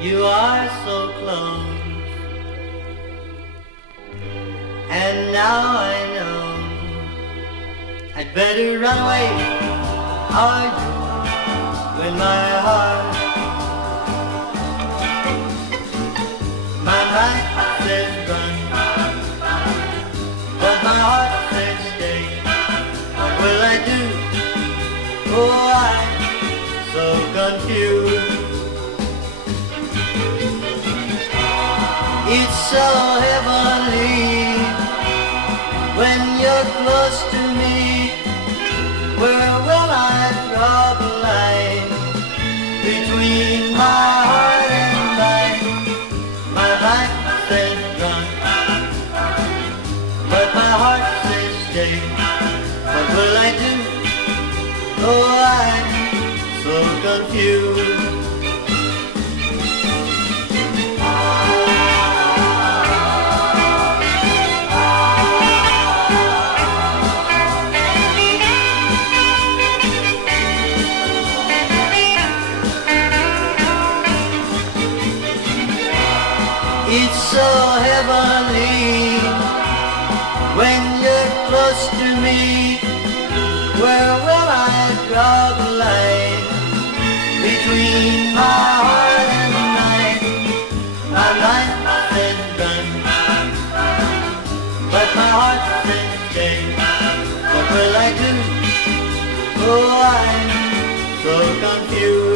You are so close, and now I know I'd better run away or win my heart. My mind says run, but my heart says stay. What will I do? Oh, I'm so confused. It's so heavenly when you're close to me. Where will I draw the line between my heart and mine? My mind says run, but my heart says stay. What will I do? Oh, I'm so confused. It's so heavenly when you're close to me. Where will I draw the line between my heart and mine? My mind says run, but my heart says stay. What will I do? Oh, I'm so confused.